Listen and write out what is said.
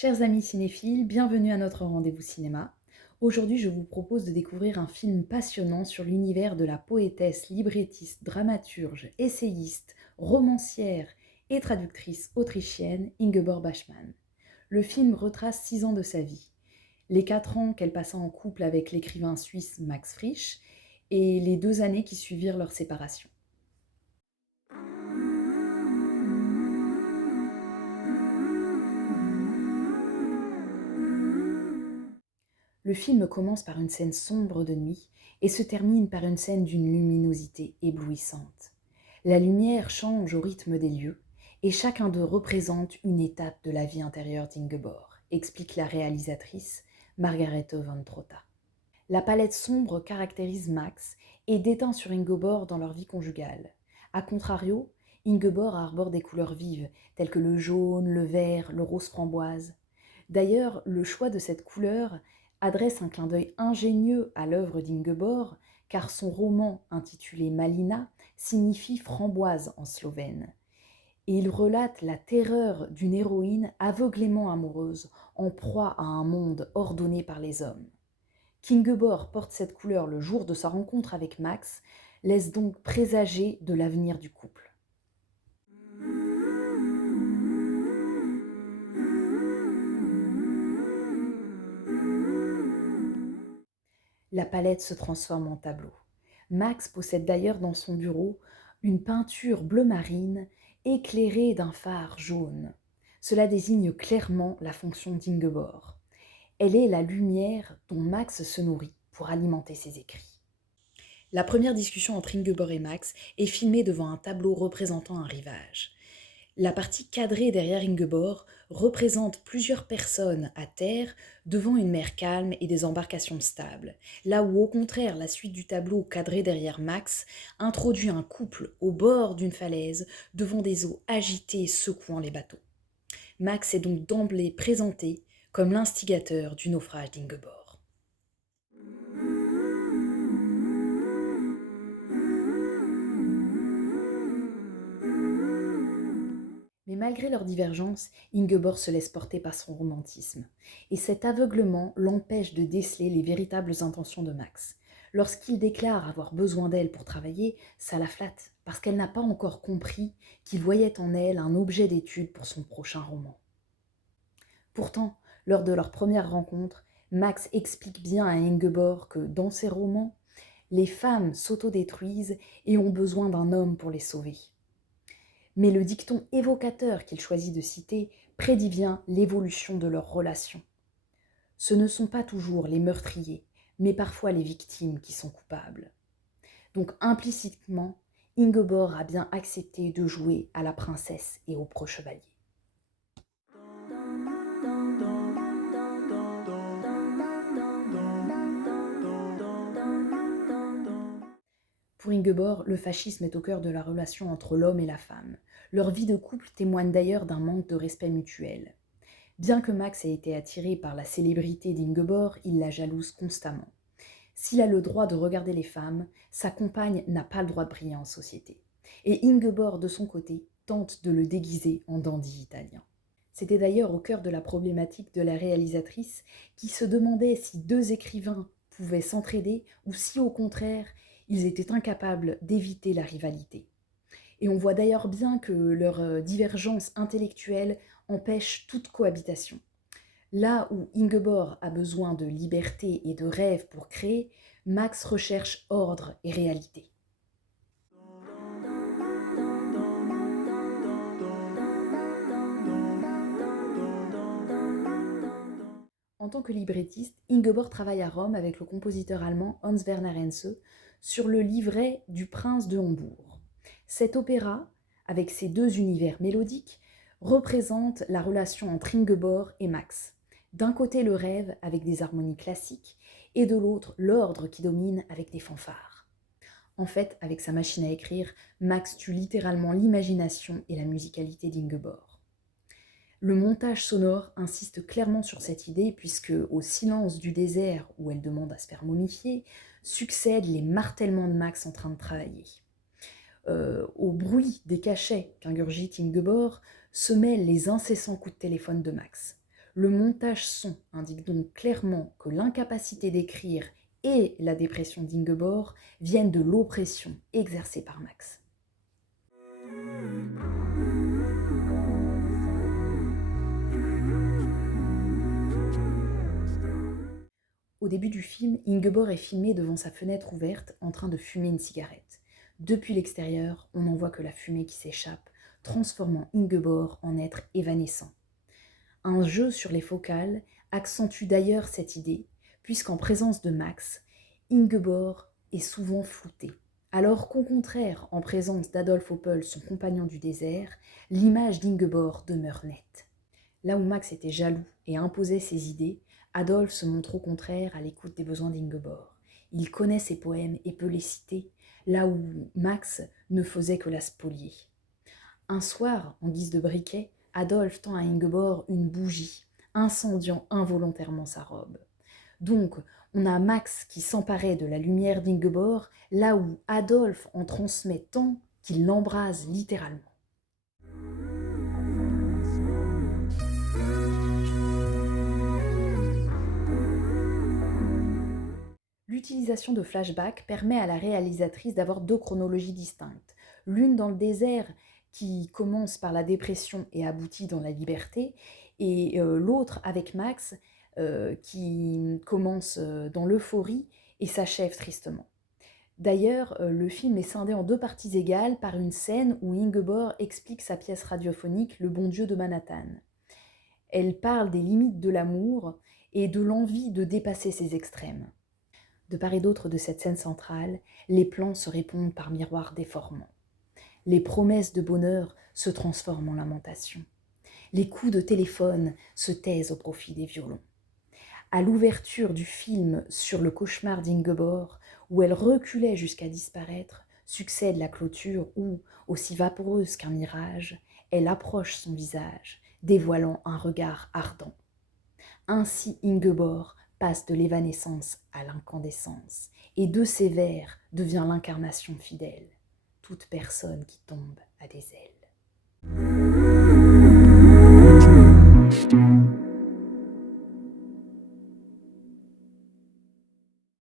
Chers amis cinéphiles, bienvenue à notre rendez-vous cinéma. Aujourd'hui, je vous propose de découvrir un film passionnant sur l'univers de la poétesse, librettiste, dramaturge, essayiste, romancière et traductrice autrichienne Ingeborg Bachmann. Le film retrace 6 ans de sa vie, les 4 ans qu'elle passa en couple avec l'écrivain suisse Max Frisch et les 2 années qui suivirent leur séparation. Le film commence par une scène sombre de nuit et se termine par une scène d'une luminosité éblouissante. La lumière change au rythme des lieux et chacun d'eux représente une étape de la vie intérieure d'Ingeborg, explique la réalisatrice Margarete von Trotta. La palette sombre caractérise Max et déteint sur Ingeborg dans leur vie conjugale. A contrario, Ingeborg arbore des couleurs vives, telles que le jaune, le vert, le rose framboise. D'ailleurs, le choix de cette couleur adresse un clin d'œil ingénieux à l'œuvre d'Ingeborg, car son roman intitulé Malina signifie framboise en slovène. Et il relate la terreur d'une héroïne aveuglément amoureuse, en proie à un monde ordonné par les hommes. Qu'Ingeborg porte cette couleur le jour de sa rencontre avec Max laisse donc présager de l'avenir du couple. La palette se transforme en tableau. Max possède d'ailleurs dans son bureau une peinture bleu marine éclairée d'un phare jaune. Cela désigne clairement la fonction d'Ingeborg. Elle est la lumière dont Max se nourrit pour alimenter ses écrits. La première discussion entre Ingeborg et Max est filmée devant un tableau représentant un rivage. La partie cadrée derrière Ingeborg représente plusieurs personnes à terre devant une mer calme et des embarcations stables, là où au contraire la suite du tableau cadré derrière Max introduit un couple au bord d'une falaise devant des eaux agitées secouant les bateaux. Max est donc d'emblée présenté comme l'instigateur du naufrage d'Ingeborg. Mais malgré leurs divergences, Ingeborg se laisse porter par son romantisme. Et cet aveuglement l'empêche de déceler les véritables intentions de Max. Lorsqu'il déclare avoir besoin d'elle pour travailler, ça la flatte, parce qu'elle n'a pas encore compris qu'il voyait en elle un objet d'étude pour son prochain roman. Pourtant, lors de leur première rencontre, Max explique bien à Ingeborg que dans ses romans, les femmes s'autodétruisent et ont besoin d'un homme pour les sauver. Mais le dicton évocateur qu'il choisit de citer prédit bien l'évolution de leur relation. Ce ne sont pas toujours les meurtriers, mais parfois les victimes qui sont coupables. Donc implicitement, Ingeborg a bien accepté de jouer à la princesse et au preux-chevalier. Pour Ingeborg, le fascisme est au cœur de la relation entre l'homme et la femme. Leur vie de couple témoigne d'ailleurs d'un manque de respect mutuel. Bien que Max ait été attiré par la célébrité d'Ingeborg, il la jalouse constamment. S'il a le droit de regarder les femmes, sa compagne n'a pas le droit de briller en société. Et Ingeborg, de son côté, tente de le déguiser en dandy italien. C'était d'ailleurs au cœur de la problématique de la réalisatrice qui se demandait si deux écrivains pouvaient s'entraider ou si au contraire, ils étaient incapables d'éviter la rivalité. Et on voit d'ailleurs bien que leur divergence intellectuelle empêche toute cohabitation. Là où Ingeborg a besoin de liberté et de rêve pour créer, Max recherche ordre et réalité. En tant que librettiste, Ingeborg travaille à Rome avec le compositeur allemand Hans Werner Henze sur le livret du Prince de Hambourg. Cet opéra, avec ses deux univers mélodiques, représente la relation entre Ingeborg et Max. D'un côté le rêve avec des harmonies classiques et de l'autre l'ordre qui domine avec des fanfares. En fait, avec sa machine à écrire, Max tue littéralement l'imagination et la musicalité d'Ingeborg. Le montage sonore insiste clairement sur cette idée puisque au silence du désert où elle demande à se faire momifier succèdent les martèlements de Max en train de travailler. Au bruit des cachets qu'ingurgite Ingeborg se mêlent les incessants coups de téléphone de Max. Le montage son indique donc clairement que l'incapacité d'écrire et la dépression d'Ingeborg viennent de l'oppression exercée par Max. Au début du film, Ingeborg est filmée devant sa fenêtre ouverte en train de fumer une cigarette. Depuis l'extérieur, on n'en voit que la fumée qui s'échappe, transformant Ingeborg en être évanescent. Un jeu sur les focales accentue d'ailleurs cette idée, puisqu'en présence de Max, Ingeborg est souvent floutée. Alors qu'au contraire, en présence d'Adolf Hoppel, son compagnon du désert, l'image d'Ingeborg demeure nette. Là où Max était jaloux et imposait ses idées, Adolphe se montre au contraire à l'écoute des besoins d'Ingeborg. Il connaît ses poèmes et peut les citer, là où Max ne faisait que la spolier. Un soir, en guise de briquet, Adolphe tend à Ingeborg une bougie, incendiant involontairement sa robe. Donc, on a Max qui s'emparait de la lumière d'Ingeborg, là où Adolphe en transmet tant qu'il l'embrase littéralement. L'utilisation de flashbacks permet à la réalisatrice d'avoir deux chronologies distinctes. L'une dans le désert qui commence par la dépression et aboutit dans la liberté, et l'autre avec Max qui commence dans l'euphorie et s'achève tristement. D'ailleurs, le film est scindé en deux parties égales par une scène où Ingeborg explique sa pièce radiophonique Le bon Dieu de Manhattan. Elle parle des limites de l'amour et de l'envie de dépasser ses extrêmes. De part et d'autre de cette scène centrale, les plans se répondent par miroirs déformants. Les promesses de bonheur se transforment en lamentations. Les coups de téléphone se taisent au profit des violons. À l'ouverture du film sur le cauchemar d'Ingeborg, où elle reculait jusqu'à disparaître, succède la clôture où, aussi vaporeuse qu'un mirage, elle approche son visage, dévoilant un regard ardent. Ainsi Ingeborg passe de l'évanescence à l'incandescence, et de ses vers devient l'incarnation fidèle. Toute personne qui tombe a des ailes.